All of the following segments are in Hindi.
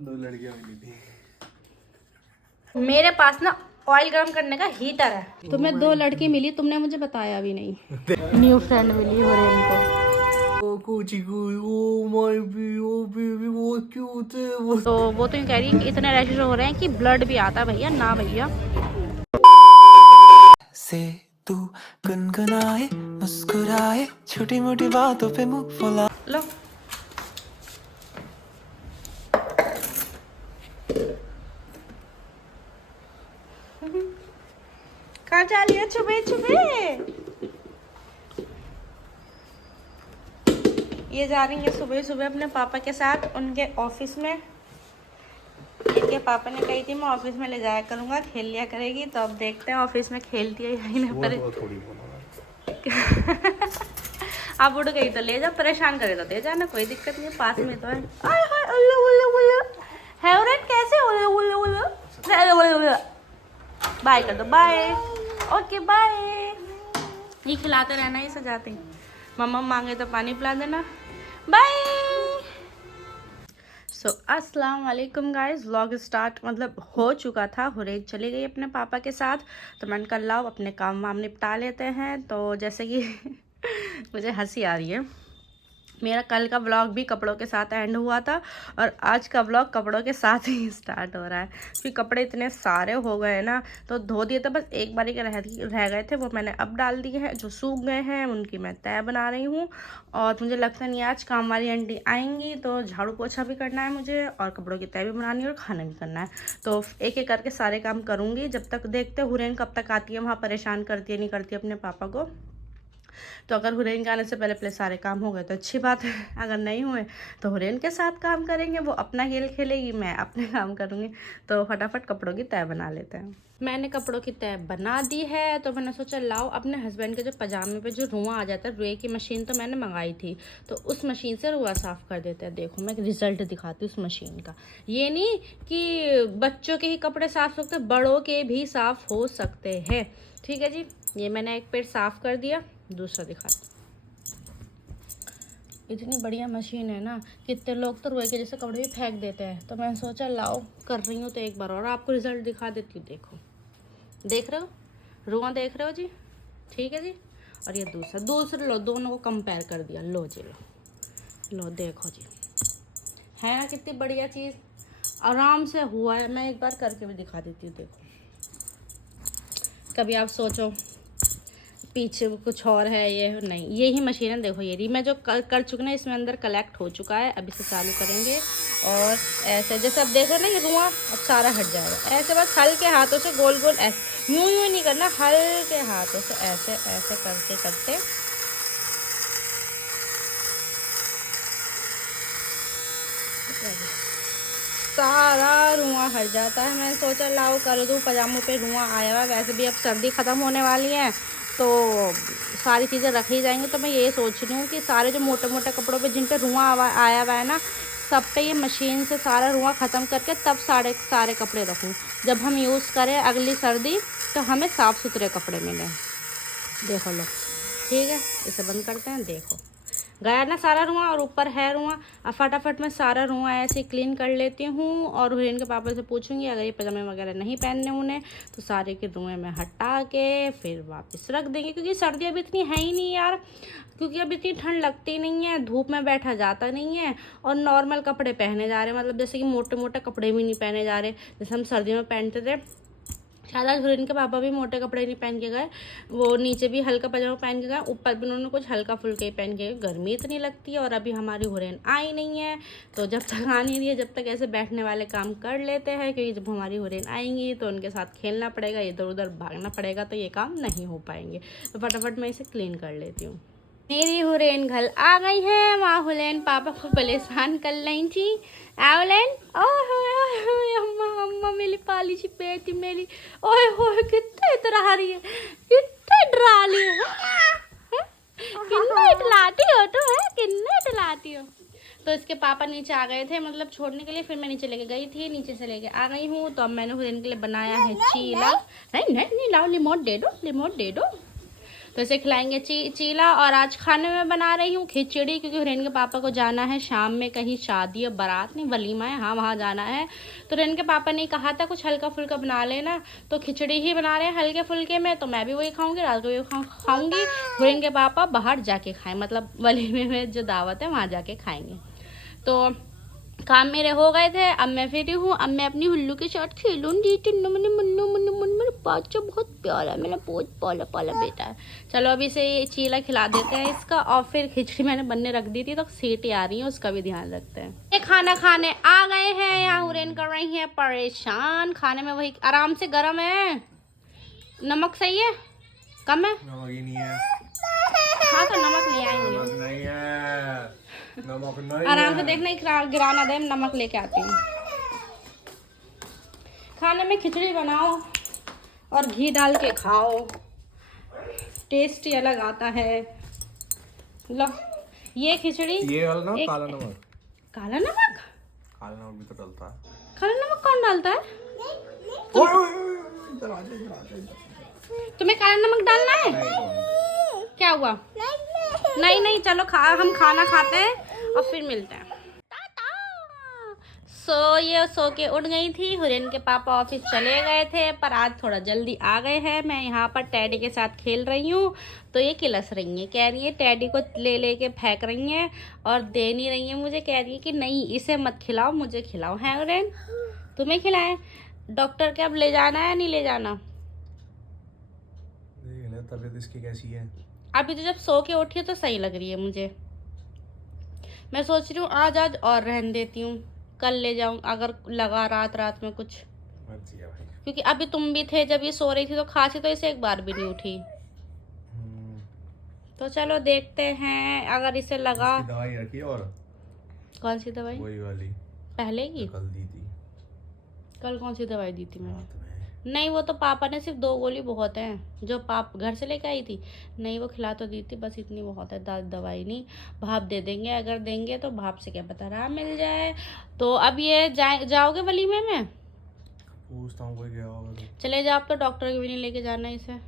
2 लड़कियां मिली थी। मेरे पास ना ऑयल गर्म करने का हीटर है। तुम्हें 2 लड़की मिली, तुमने मुझे बताया भी नहीं। न्यू फ्रेंड मिली हो इनको। ओ माय बेबी वो क्यूट है वो। तो वो तो यूँ कह रही है कि इतने रैशेस हो रहे हैं कि ब्लड भी आता है। भैया ना भैया। से तू गुनगुनाए मुस्कुराए छोटी मोटी बातों पे मुंह फुला। लो कहाँ जा रही है छुपे छुपे? ये जा रही है सुबह सुबह अपने पापा के साथ उनके ऑफिस में। इनके पापा ने कही थी मैं ऑफिस में ले जाया करूँगा, खेल लिया करेगी। तो अब देखते हैं ऑफिस में खेलती है या नहीं। पर आप उड़ गई तो ले जा, परेशान करे तो दे जाना, कोई दिक्कत नहीं, पास में तो है। आय हाय उल्लू उल्लू उल्लू है औरत कैसे उल्लू उल्लू उल्लू। बाय कर दो, बाय। Okay bye. ये खिलाते रहना, ये सजाते। मम्मा मांगे तो पानी पिला देना। बाय। सो अस्सलाम वालेकुम गाइस। व्लॉग स्टार्ट मतलब हो चुका था। हुरैन चली गई अपने पापा के साथ, तो मैंने कहा लाओ अपने काम वाम निपटा लेते हैं। तो जैसे कि मुझे हंसी आ रही है, मेरा कल का व्लॉग भी कपड़ों के साथ एंड हुआ था और आज का व्लॉग कपड़ों के साथ ही स्टार्ट हो रहा है। क्योंकि कपड़े इतने सारे हो गए ना, तो धो दिए तो बस एक बारी के रह गए थे, वो मैंने अब डाल दिए हैं। जो सूख गए हैं उनकी मैं तय बना रही हूँ। और मुझे लगता नहीं आज काम वाली आंटी आएंगी, तो झाड़ू पोछा भी करना है मुझे और कपड़ों की तय भी बनानी है और खाना भी करना है। तो एक एक करके सारे काम करूँगी। जब तक देखते हुरैन कब तक आती है, वहाँ परेशान करती है नहीं करती अपने पापा को। तो अगर हुरैन के आने से पहले पहले सारे काम हो गए तो अच्छी बात है, अगर नहीं हुए तो हुरैन के साथ काम करेंगे। वो अपना खेल खेलेगी, मैं अपने काम करूँगी। तो फटाफट कपड़ों की तय बना लेते हैं। मैंने कपड़ों की तय बना दी है, तो मैंने सोचा लाओ अपने हस्बैंड के जो पजामे पे जो रुआं आ जाता है, रुए की मशीन तो मैंने मंगाई थी, तो उस मशीन से रुआ साफ़ कर देते हैं। देखो मैं रिज़ल्ट दिखाती हूँ उस मशीन का। ये नहीं कि बच्चों के ही कपड़े साफ़ हो सकते, बड़ों के भी साफ़ हो सकते हैं। ठीक है जी, ये मैंने एक पेड़ साफ़ कर दिया। दूसरा दिखाती, इतनी बढ़िया मशीन है ना, कितने लोग तो रुए के जैसे कपड़े भी फेंक देते हैं। तो मैंने सोचा लाओ कर रही हूँ तो एक बार और आपको रिजल्ट दिखा देती हूँ। देखो, देख रहे हो रुआ, देख रहे हो जी? ठीक है जी। और ये दूसरा लो, दोनों को कंपेयर कर दिया। लो जी, लो देखो जी, है ना कितनी बढ़िया चीज़, आराम से हुआ है। मैं एक बार करके भी दिखा देती हूँ। देखो, कभी आप सोचो पीछे कुछ और है, ये नहीं, ये ही मशीन है। देखो ये मैं जो कर चुके ना, इसमें अंदर कलेक्ट हो चुका है। अब इसे चालू करेंगे और ऐसे जैसे अब देखो ना ये रुआं अब सारा हट जाएगा। ऐसे बस हल्के हाथों से गोल गोल, ऐसे यूं यूं नहीं करना, हल्के हाथों से ऐसे ऐसे करते करते सारा रुआं हट जाता है। मैंने सोचा लाओ कर दूँ, पजामों पे रुआं आया हुआ। वैसे भी अब सर्दी ख़त्म होने वाली है तो सारी चीज़ें रखी जाएंगी। तो मैं ये सोच रही हूँ कि सारे जो मोटे मोटे कपड़ों पे जिन पे रुआं आया हुआ है ना, सब पे ये मशीन से सारा रुआं ख़त्म करके तब सारे कपड़े रखूँ। जब हम यूज़ करें अगली सर्दी तो हमें साफ़ सुथरे कपड़े मिलें। देखो लो, ठीक है, इसे बंद करते हैं। देखो गया ना सारा रुआं, और ऊपर है रुआं। अब फटाफट मैं सारा रुआं ऐसे क्लीन कर लेती हूँ और हुरैन के पापा से पूछूंगी अगर ये पजामे वगैरह नहीं पहनने उन्हें तो सारे के रुएं में हटा के फिर वापस रख देंगे। क्योंकि सर्दी अभी इतनी है ही नहीं यार, क्योंकि अभी इतनी ठंड लगती नहीं है, धूप में बैठा जाता नहीं है और नॉर्मल कपड़े पहने जा रहे हैं। मतलब जैसे कि मोटे मोटे कपड़े भी नहीं पहने जा रहे जैसे हम सर्दियों में पहनते थे। शायद आज हुरैन के पापा भी मोटे कपड़े नहीं पहन के गए, वो नीचे भी हल्का पजामा पहन के गए, ऊपर भी उन्होंने कुछ हल्का फुल्का ही पहन के गए। गर्मी इतनी लगती है और अभी हमारी हुरैन आई नहीं है, तो जब तक आ नहीं रही है जब तक ऐसे बैठने वाले काम कर लेते हैं। क्योंकि जब हमारी हुरैन आएंगी तो उनके साथ खेलना पड़ेगा, इधर उधर भागना पड़ेगा, तो ये काम नहीं हो पाएंगे। तो फटाफट मैं इसे क्लीन कर लेती हूँ। मेरी हुरैन घर आ गई है। वहाँ हुरैन पापा को परेशान कर रही थी। हुरैन, ओए अम्मा अम्मा मेरी पाली सी बेटी मेरी, ओए होए कितने डरा रही है, कितने डरा रही है, कितने डलाती हो तो है, कितने डलाती हो। तो इसके पापा नीचे आ गए थे मतलब छोड़ने के लिए, फिर मैं नीचे लेके गई थी, नीचे से लेके आ गई हूँ। तो अब मैंने हुरैन के लिए बनाया है चीला। नहीं नहीं नहीं, लाओ रिमोट दे दो, रिमोट दे दो। तो इसे खिलाएंगे चीला। और आज खाने में बना रही हूँ खिचड़ी, क्योंकि हुरैन के पापा को जाना है शाम में कहीं शादी या बारात नहीं वलीमा है, हाँ वहाँ जाना है। तो हुरैन के पापा ने कहा था कुछ हल्का फुल्का बना लेना, तो खिचड़ी ही बना रहे हैं हल्के फुल्के में। तो मैं भी वही खाऊंगी, रात को भी खाऊंगी। हुरैन के पापा बाहर जाके खाएं, मतलब वलीमे में जो दावत है वहाँ जाके खाएंगे। तो काम मेरे हो गए थे, अब मैं फ्री हूँ। अब मैं अपनी हुल्लू के साथ खेलूंगी। मेरा बच्चा बहुत प्यारा है, मेरा बहुत पाला पाला बेटा है। चलो अभी से ये चीला खिला देते हैं इसका, और फिर खिचड़ी मैंने बनने रख दी थी तो सीटी आ रही है, उसका भी ध्यान रखते हैं। ये खाना खाने आ गए हैं, यहाँ हुरैन कर रही है परेशान। खाने में वही आराम से गर्म है। नमक सही है, कम है? नमक ही नहीं है। हाँ तो नमक ले आएंगे। नहीं है, नमक नहीं। आराम से देखना गिराना दे, नमक लेके आती हूँ। खाने में खिचड़ी बनाओ और घी डाल के खाओ, टेस्ट ही अलग आता है। लो ये खिचड़ी, ये वाला ना काला नमक। काला नमक? काला नमक भी तो डलता है। काला नमक कौन डालता है? तुम्हें काला नमक डालना है? क्या हुआ? नहीं चलो हम खाना खाते हैं और फिर मिलते हैं। ये सो के उठ गई थी। हुरैन के पापा ऑफिस चले गए थे, पर आज थोड़ा जल्दी आ गए हैं। मैं यहाँ पर टैडी के साथ खेल रही हूँ, तो ये किलस रही है, कह रही है टैडी को ले के फेंक रही हैं और दे नहीं रही है मुझे। कह रही है कि नहीं इसे मत खिलाओ, मुझे खिलाओ। है हुरैन, तुम्हें खिलाएं? डॉक्टर के अब ले जाना है नहीं ले जाना? तबीयत इसकी कैसी है? अभी तो जब सो के उठी है तो सही लग रही है मुझे। मैं सोच रही हूँ आज और रहने देती हूँ, कल ले जाऊँ अगर लगा रात में कुछ। क्योंकि अभी तुम भी थे जब ये सो रही थी, तो खांसी तो इसे एक बार भी नहीं उठी। तो चलो देखते हैं अगर इसे लगा। दवाई रखी और कौन सी दवाई? वही वाली पहले की? कल दी थी। कल कौन सी दवाई दी थी मैंने? नहीं वो तो पापा ने सिर्फ 2 गोली बहुत हैं, जो पाप घर से लेके आई थी। नहीं वो खिला तो दी थी, बस इतनी बहुत है, दवाई नहीं। भाप दे देंगे, अगर देंगे तो भाप से क्या पता आराम मिल जाए। तो अब ये जाओगे वलीमे में? पूछता हूँ कोई गया होगा तो। चले जाओ, अब तो डॉक्टर के भी नहीं लेके जाना इसे।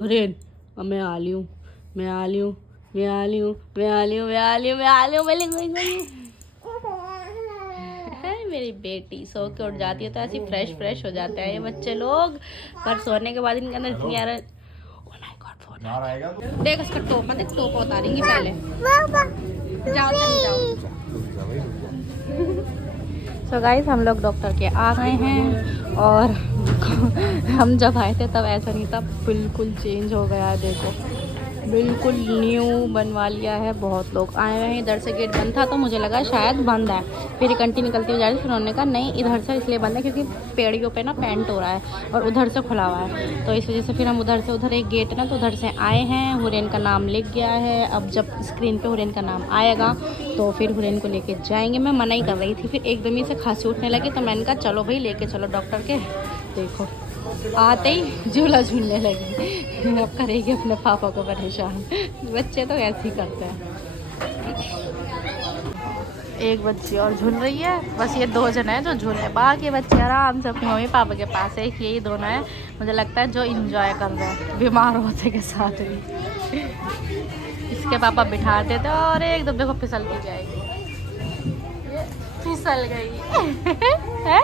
हुरैन मैं आ रही हूँ, मेरी बेटी सो के उठ जाती है तो ऐसी फ्रेश हो जाते हैं ये बच्चे लोग, पर सोने के बाद इनके अंदर इतनी आ रहा है। देख उसका टोपा, देख टोपा उतारेंगी पहले। जाओ चल जाओ। सो गाइस हम लोग डॉक्टर के आ गए हैं, और हम जब आए थे तब ऐसा नहीं था, बिल्कुल चेंज हो गया है। देखो बिल्कुल न्यू बनवा लिया है। बहुत लोग आए हुए हैं। इधर से गेट बंद था तो मुझे लगा शायद बंद है, फिर कंटी निकलती हुई जा रही। फिर उन्होंने कहा नहीं इधर से इसलिए बंद है क्योंकि पेड़ियों पे ना पेंट हो रहा है और उधर से खुला हुआ है, तो इस वजह से फिर हम उधर एक गेट है ना तो उधर से आए हैं। हुरैन का नाम लिख गया है, अब जब स्क्रीन पे हुरैन का नाम आएगा तो फिर हुरैन को लेके जाएंगे। मैं मना ही कर रही थी, फिर एकदम ही से खांसी उठने लगी तो मैंने कहा चलो भाई लेके चलो डॉक्टर के। देखो आते ही झूला झूलने लगी। अब करेगी अपने पापा को परेशान। बच्चे तो ऐसे ही करते हैं। एक बच्ची और झूल रही है, बस ये 2 जन है जो झूल रहे, बाकी बच्चे आराम से अपनी मम्मी पापा के पास है। यही दोनों है मुझे लगता है जो इंजॉय कर रहे हैं बीमार होते के साथ भी। इसके पापा बिठाते थे और एकदम देखो फिसल के जाएगी, ये फिसल गई है।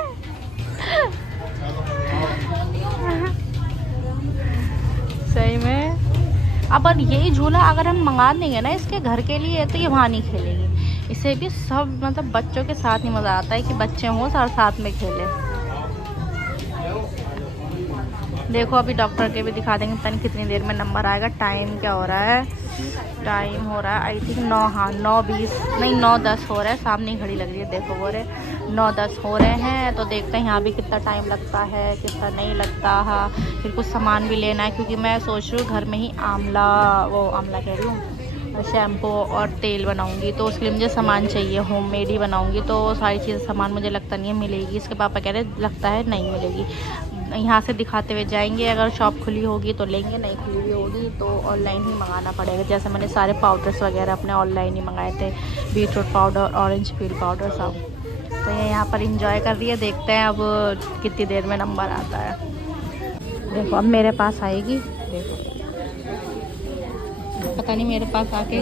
सही में अब यही झूला अगर हम मंगा देंगे ना इसके घर के लिए तो ये वहाँ नहीं खेलेगी। इसे भी सब मतलब बच्चों के साथ ही मज़ा आता है कि बच्चे हों और साथ में खेलें। देखो अभी डॉक्टर के भी दिखा देंगे, पता नहीं कितनी देर में नंबर आएगा। टाइम क्या हो रहा है? टाइम हो रहा है आई थिंक 9:20 नहीं 9:10 हो रहा है। सामने ही घड़ी लग रही है, देखो वो रहे 9:10 हो रहे हैं। तो देखते हैं यहाँ भी कितना टाइम लगता है कितना नहीं लगता है। फिर कुछ सामान भी लेना है क्योंकि मैं सोच रही हूँ घर में ही आंवला कह रही हूँ शैम्पू और तेल बनाऊँगी, तो उसके लिए मुझे सामान चाहिए। होममेड ही बनाऊँगी तो सारी चीज़ें सामान मुझे लगता नहीं है मिलेगी। इसके पापा कह रहे लगता है नहीं मिलेगी। यहाँ से दिखाते हुए जाएंगे। अगर शॉप खुली होगी तो लेंगे, नहीं खुली हुई होगी तो ऑनलाइन ही मंगाना पड़ेगा। जैसे मैंने सारे पाउडर्स वगैरह अपने ऑनलाइन ही मंगाए थे, beetroot powder, orange peel powder सब। तो ये यहाँ पर इंजॉय कर रही है, देखते हैं अब कितनी देर में नंबर आता है। देखो अब मेरे पास आएगी, देखो पता नहीं मेरे पास आके,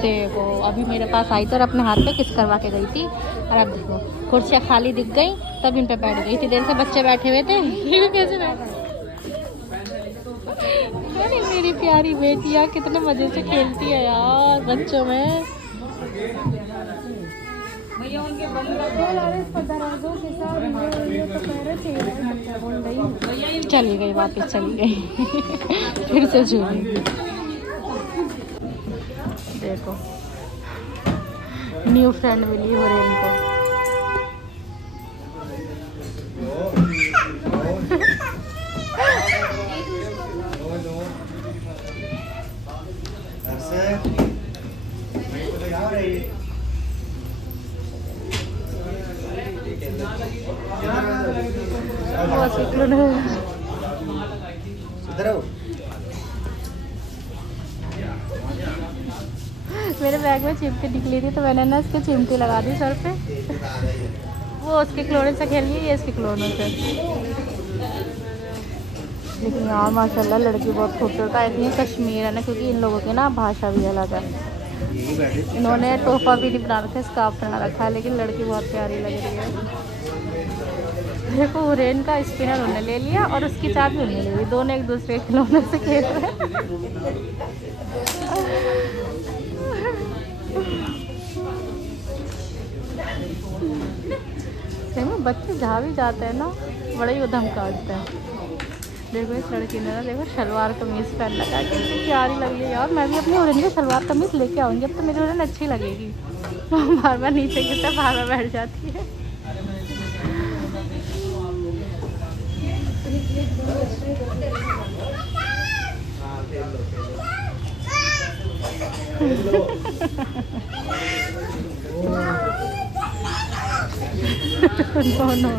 देखो अभी मेरे पास आई तो अपने हाथ पे किस करवा के गई थी, और अब देखो कुर्सियाँ खाली दिख गई तब इन पे बैठ गई। इतनी देर से बच्चे बैठे हुए थे, ये कैसे बैठे। अरे मेरी प्यारी बेटियाँ कितने मज़े से खेलती है यार बच्चों में। चली गई, वापस चली गई फिर से झूली। देखो न्यू फ्रेंड मिली हो रही इनको। मेरे बैग में चिमटी निकली थी तो मैंने ना इसके चिमटी लगा दी सर पे। वो उसके खिलौने से खेल रही है, ये इसके खिलौनों से। लेकिन यार माशाल्लाह लड़की बहुत खूबसूरत है। इतनी कश्मीर है ना, क्योंकि इन लोगों की ना भाषा भी अलग है। इन्होंने टोपा भी नहीं बना रखा, स्कार्फ बना रखा है, लेकिन लड़की बहुत प्यारी लग रही है। देखो हुरैन का स्पिनर उन्होंने ले लिया और उसकी चाबी उन्होंने ले ली, दोनों एक दूसरे के खिलौने से खेल रहे हैं। सही में बच्चे जहाँ भी जाते हैं ना बड़ा ही उधम काटते हैं। देखो इस लड़की ने ना, देखो शलवार कमीज़ पहन रखा है, कितनी प्यारी लग रही है यार। मैं भी अपनी हुरैन की शलवार कमीज़ लेके आऊँगी, अब तो मेरी हुरैन अच्छी लगेगी। बार बार नीचे गिरते बार बार बैठ जाती है। दोनों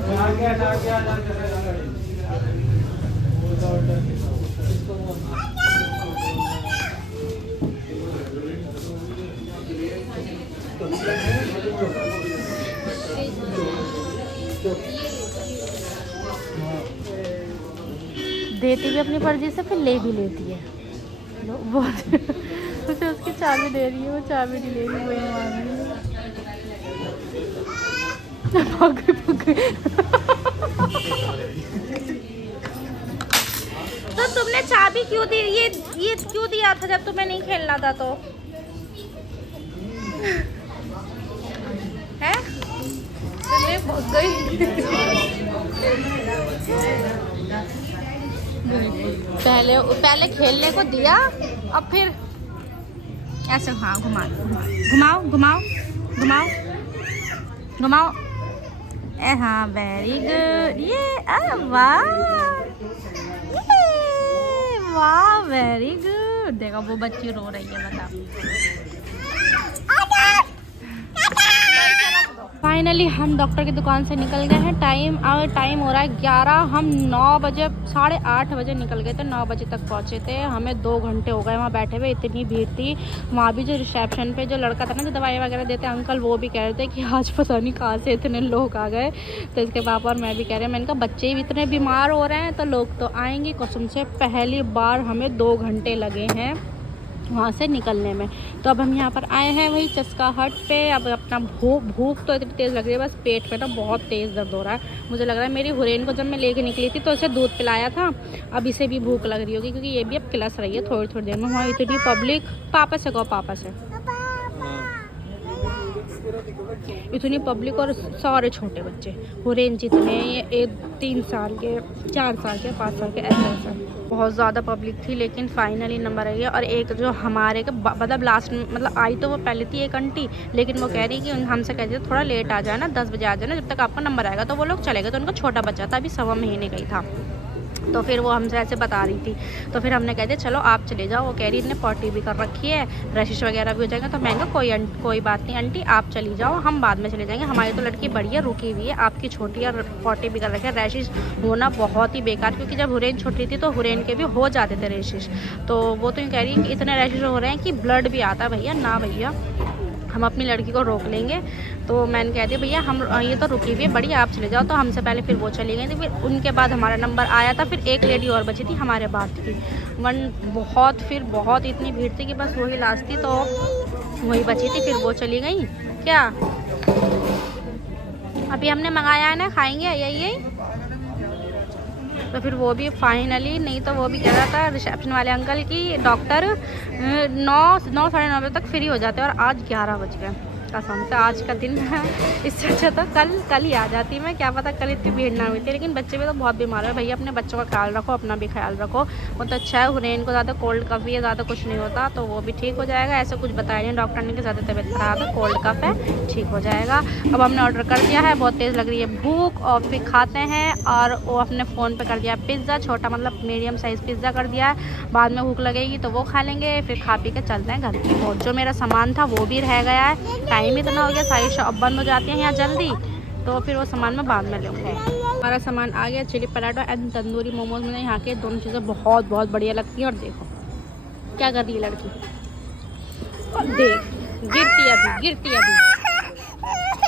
देती भी अपनी मर्जी से, फिर ले भी लेती है। लो बहुत उसे उसकी चाबी दे रही है, वो चाबी नहीं ले रही, वही मांग रही है। तो तुमने चाबी क्यों दी, ये क्यों दिया था जब तुम्हें नहीं खेलना था तो है? भाग गई। पहले खेलने को दिया, अब फिर ऐसे। हाँ घुमाओ घुमाओ घुमाओ घुमाओ। हाँ वेरी गुड। ये वाह वाह वेरी गुड। देखो वो बच्ची रो रही है, बताओ। फाइनली हम डॉक्टर की दुकान से निकल गए हैं। टाइम हो रहा है 11। हम 9 बजे 8:30 बजे निकल गए थे, 9 बजे तक पहुंचे थे। हमें 2 घंटे हो गए वहाँ बैठे हुए, इतनी भीड़ थी। वहाँ भी जो रिसेप्शन पे जो लड़का था ना, जो दवाई वगैरह देते अंकल, वो भी कह रहे थे कि आज पता नहीं कहाँ से इतने लोग आ गए। तो इसके पापा और मैं भी कह रहे हैं, मैंने कहा बच्चे भी इतने बीमार हो रहे हैं तो लोग तो आएंगे। कसम से पहली बार हमें 2 घंटे लगे हैं वहाँ से निकलने में। तो अब हम यहाँ पर आए हैं वही चस्का हट पे। अब अपना भूख तो इतनी तेज़ लग रही है, बस पेट पे ना बहुत तेज़ दर्द हो रहा है। मुझे लग रहा है मेरी हुरैन को जब मैं लेके निकली थी तो इसे दूध पिलाया था, अब इसे भी भूख लग रही होगी, क्योंकि ये भी अब क्लास रही है थोड़ी देर में। वहाँ इतनी पब्लिक, पापा से कहो, पापा से, इतनी पब्लिक और सारे छोटे बच्चे। हुरैन जितने, ये 3 साल के, 4 साल के, 5 साल के, ऐसा बहुत ज़्यादा पब्लिक थी। लेकिन फाइनली नंबर आई है। और एक जो हमारे के मतलब लास्ट मतलब आई तो वो पहले थी एक आंटी, लेकिन वो कह रही कि हमसे कह रही थी थोड़ा लेट आ जाना, 10 बजे आ जाना, जब तक आपका नंबर आएगा। तो वो लोग चले गए, तो उनका छोटा बच्चा था, अभी 1.25 महीने का ही था। तो फिर वो हमसे ऐसे बता रही थी। तो फिर हमने कह दिया चलो आप चले जाओ। वो कह रही ने पॉटी भी कर रखी है, रशिश वगैरह भी हो जाएगा। तो मैंने कहा कोई बात नहीं आंटी, आप चली जाओ, हम बाद में चले जाएंगे। हमारी तो लड़की बड़ी है, रुकी हुई है, आपकी छोटी है, पॉटी भी कर रखी है। रशिश होना बहुत ही बेकार, क्योंकि जब हुरैन छोटी थी तो हुरैन के भी हो जाते थे रशिश। तो वो तो कह रही है कि इतने रशिश हो रहे हैं कि ब्लड भी आता है। भैया ना भैया, हम अपनी लड़की को रोक लेंगे। तो मैंने कह दिया भैया हम ये तो रुकी हुई है बड़ी, आप चले जाओ। तो हमसे पहले फिर वो चली गई थी। फिर उनके बाद हमारा नंबर आया था। फिर एक लेडी और बची थी हमारे बाद की फिर बहुत इतनी भीड़ थी कि बस वही लास्ट थी, तो वही बची थी। फिर वो चली गई। क्या अभी हमने मंगाया है ना, खाएंगे यही। तो फिर वो भी फाइनली, नहीं तो वो भी कह रहा था रिसेप्शन वाले अंकल की डॉक्टर 9 साढ़े 9 बजे तक फ्री हो जाते हैं, और आज 11 बज गए। कसम से आज का दिन है, इससे अच्छा तो कल ही आ जाती मैं, क्या पता कल इतनी भीड़ ना हुई थी। लेकिन बच्चे भी तो बहुत बीमार है भैया, अपने बच्चों का ख्याल रखो, अपना भी ख्याल रखो। वो तो अच्छा है, हुरैन को ज़्यादा कोल्ड कफ है, ज़्यादा कुछ नहीं होता, तो वो भी ठीक हो जाएगा। ऐसा कुछ बताया नहीं डॉक्टर ने कि ज़्यादा तबीयत ख़राब है, कोल्ड कफ है, ठीक हो जाएगा। अब हमने ऑर्डर कर दिया है, बहुत तेज़ लग रही है भूख, और फिर खाते हैं। और वो अपने फ़ोन पर कर दिया पिज़्ज़ा, छोटा मतलब मीडियम साइज़ पिज़्ज़ा कर दिया है। बाद में भूख लगेगी तो वो खा लेंगे, फिर खा पी के चलते हैं घर की ओर। जो मेरा सामान था वो भी रह गया है, टाइम इतना हो गया, सारी शॉप बंद हो जाती है यहाँ जल्दी, तो फिर वो सामान मैं बाद में लूँगी। हमारा सामान आ गया, चिली पराठा एंड तंदूरी मोमोज। मुझे यहाँ के दोनों चीज़ें बहुत बढ़िया लगती हैं। और देखो क्या कर रही है लड़की, और देख गिरती अभी।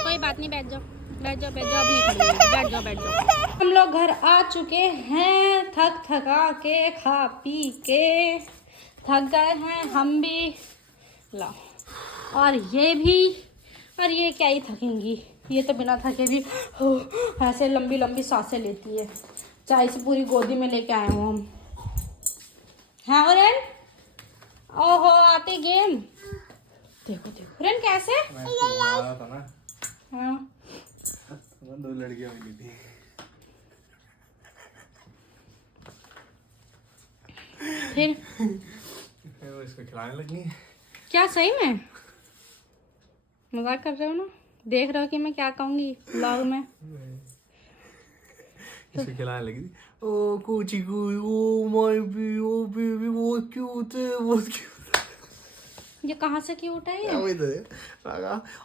कोई बात नहीं, बैठ जाओ अब नहीं खड़ी, बैठ जाओ। हम लोग घर आ चुके हैं, थका के खा पी के थक गए हैं हम भी। लाओ, और ये क्या ही थकेंगी, ये तो बिना थके भी ऐसे लंबी सांसें लेती है, चाहे इसे पूरी गोदी में लेके आए हो हम। हाँ हुरैन, ओहो आते गेम, देखो हुरैन कैसे। हाँ 2 लड़कियां मिली थी। फिर वो इसको खिलाने लगी। क्या सही में मजाक कर रहे हो ना, देख रहे हो कि मैं क्या कहूँगी ब्लॉग में। इसको खिलाने लगी थी। ओ कुची कुई, ओ माय बेबी, बहुत क्यूट है, बहुत क्यूट। ये कहाँ से क्यूट है ये? वही तो है,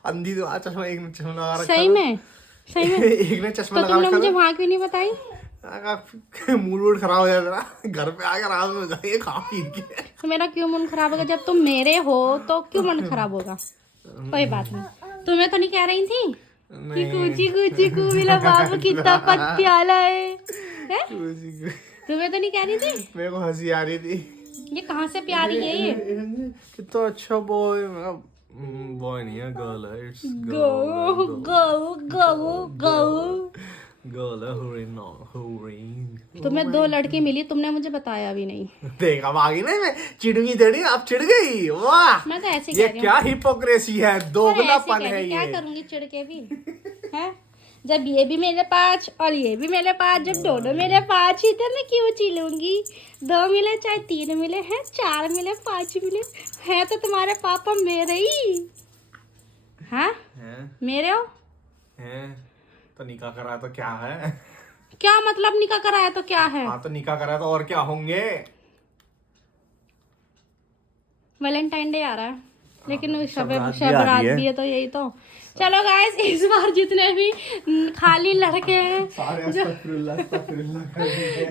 अंधी तो चश्मा, एक ने चश्मा लगा रखा सही में एक ने चश्मा तो लगा तुमने रखा मुझे वहाँ क्यों नहीं बताई? मूड खराब हो जाता ना, घर पे आकर रात में जाइए खा पी के। तो मेरा क्यों मन खराब होगा, जब तुम मेरे हो तो क्यों मन खराब होगा? कोई बात नहीं, तुम्हें तो नहीं कह रही थी कि कुची को मेरा बाबू कितना प्याला है? तुम्हें तो नहीं कह रही थी? मेरे को हंसी आ रही थी। ये कहाँ से प्यारी है ये? कितना अच्छा बॉय नहीं है, गर्ल है, इट्स गर्ल है, हुरैन। तुम्हें 2 लड़की मिली, तुमने मुझे बताया भी नहीं। देख अब आ गई ना, मैं चिढ़ूंगी थोड़ी, अब चिढ़ गई। वाह, मैं तो ऐसे ये क्या हिपोक्रेसी है, दोगलापन है ये। क्या करूंगी चिढ़ के भी है? जब ये भी मेरे पास और ये भी मेरे पास, जब दोनों मेरे पास ही तो मैं क्यों चिढ़ूंगी? 2 मिले चाहे 3 मिले हैं, 4 मिले 5 मिले हैं, तो तुम्हारे पापा मेरे ही हाँ मेरे हो हैं। तो निकाह करा तो क्या है? क्या मतलब निकाह कराया तो क्या है? हाँ तो निकाह करा तो और क्या होंगे। वैलेंटाइन डे आ रहा है, लेकिन शब रात भी है, तो यही तो। चलो गाइस, इस बार जितने भी खाली लड़के हैं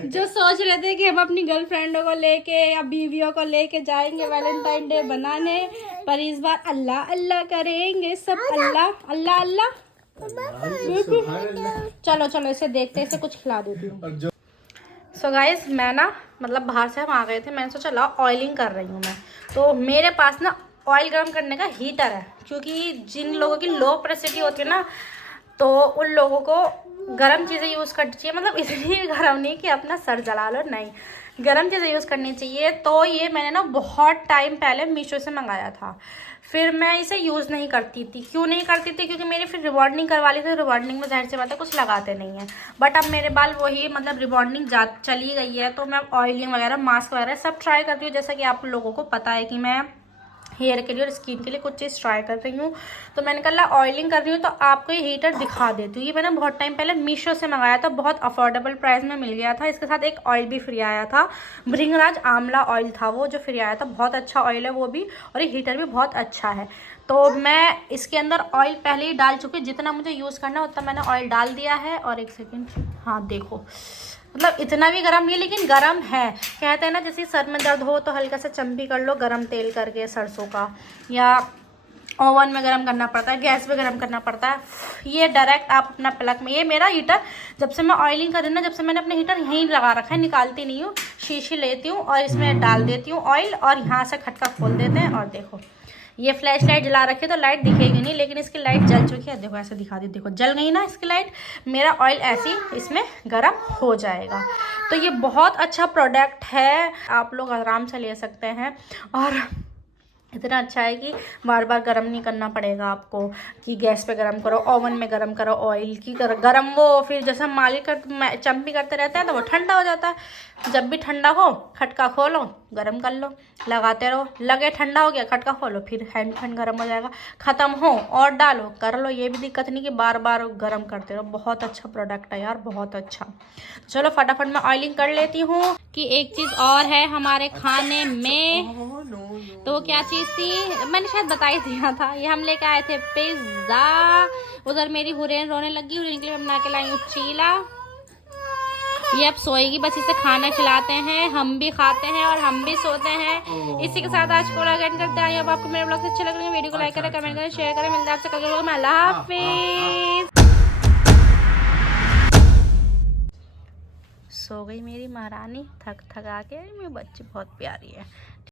जो सोच रहे थे कि हम अपनी गर्लफ्रेंडों को लेके या बीवियों को लेके जाएंगे वैलेंटाइन डे बनाने, पर इस बार अल्लाह अल्लाह करेंगे सब, अल्लाह अल्लाह अल्लाह। चलो इसे देखते, इसे कुछ खिला देती हूँ। सो गाइस, मैं ना मतलब बाहर से हम आ गए थे, मैंने सोचा लाओ ऑयलिंग कर रही हूँ मैं। तो मेरे पास ना ऑयल गर्म करने का हीटर है, क्योंकि जिन लोगों की लो प्रेसिटी होती है ना, तो उन लोगों को गर्म चीज़ें यूज़ करनी चाहिए। मतलब इतनी गर्म नहीं कि अपना सर जला लो, नहीं, गर्म चीज़ें यूज़ करनी चाहिए। तो ये मैंने ना बहुत टाइम पहले मीशो से मंगाया था, फिर मैं इसे यूज़ नहीं करती थी। क्यों नहीं करती थी? क्योंकि मेरी फिर रिबॉन्डिंग करवा ली थी, रिबॉन्डिंग में ज़ाहिर सी बात है कुछ लगाते नहीं हैं। बट अब मेरे बाल वही मतलब रिबॉन्डिंग चली गई है, तो मैं ऑयलिंग वगैरह, मास्क वगैरह सब ट्राई करती हूँ। जैसा कि आप लोगों को पता है कि मैं हेयर के लिए और स्किन के लिए कुछ चीज़ ट्राई कर रही हूँ। तो मैंने कहा ऑयलिंग कर रही हूँ तो आपको ये हीटर दिखा देती हूँ। ये मैंने बहुत टाइम पहले मीशो से मंगाया था, बहुत अफोर्डेबल प्राइस में मिल गया था। इसके साथ एक ऑयल भी फ्री आया था, भृंगराज आंवला ऑयल था वो जो फ्री आया था। बहुत अच्छा ऑयल है वो भी, और ये हीटर भी बहुत अच्छा है। तो मैं इसके अंदर ऑयल पहले ही डाल चुकी, जितना मुझे यूज़ करना है उतना मैंने ऑयल डाल दिया है। और एक सेकेंड, हाँ देखो, मतलब इतना भी गर्म नहीं है लेकिन गर्म है। कहते हैं ना जैसे सर में दर्द हो तो हल्का सा चम्पी कर लो गर्म तेल करके सरसों का, या ओवन में गर्म करना पड़ता है, गैस पे गर्म करना पड़ता है। ये डायरेक्ट आप अपना प्लग में, ये मेरा हीटर जब से मैं ऑयलिंग कर रही हूँ ना, जब से मैंने अपने हीटर यहीं लगा रखा है, निकालती नहीं हूँ, शीशी लेती हूँ और इसमें डाल देती हूँ ऑयल और यहाँ से खटका खोल देते हैं। और देखो ये फ्लैश लाइट जला रखी है तो लाइट दिखेगी नहीं, लेकिन इसकी लाइट जल चुकी है। देखो ऐसे दिखा दी, देखो जल गई ना इसकी लाइट, मेरा ऑयल ऐसे ही इसमें गर्म हो जाएगा। तो ये बहुत अच्छा प्रोडक्ट है, आप लोग आराम से ले सकते हैं। और इतना अच्छा है कि बार बार गर्म नहीं करना पड़ेगा आपको कि गैस पे गर्म करो, ओवन में गर्म करो, ऑयल की गर्म वो फिर जैसे मालिश कर चम्पी करते रहते हैं तो वो ठंडा हो जाता है। जब भी ठंडा हो खटका खोलो, गर्म कर लो, लगाते रहो, लगे ठंडा हो गया खटका खोलो, फिर हैंड गर्म हो जाएगा, ख़त्म हो और डालो, कर लो। ये भी दिक्कत नहीं कि बार बार गर्म करते रहो। बहुत अच्छा प्रोडक्ट है यार, बहुत अच्छा। तो चलो फटाफट मैं ऑयलिंग कर लेती हूँ। कि एक चीज़ और है हमारे खाने में, तो क्या चीज़ थी मैंने शायद बता ही दिया था। ये हम लेके आए थे पिज़्ज़ा। उधर मेरी हुरैन रोने लगी, हुरैन के लिए मैं बना के लाई हूँ चीला। ये अब सोएगी, बस इसे खाना खिलाते हैं, हम भी खाते हैं और हम भी सोते हैं। इसी के साथ आज को एंड करते हैं। अब आपको मेरे ब्लॉग से अच्छा लग रहा है, वीडियो को लाइक करें, कमेंट करें, शेयर करें। मिलते हैं आपसे कल के ब्लॉग में। अल्लाह हाफिज़। सो गई मेरी महारानी थक थका के, मेरी बच्ची बहुत प्यारी है।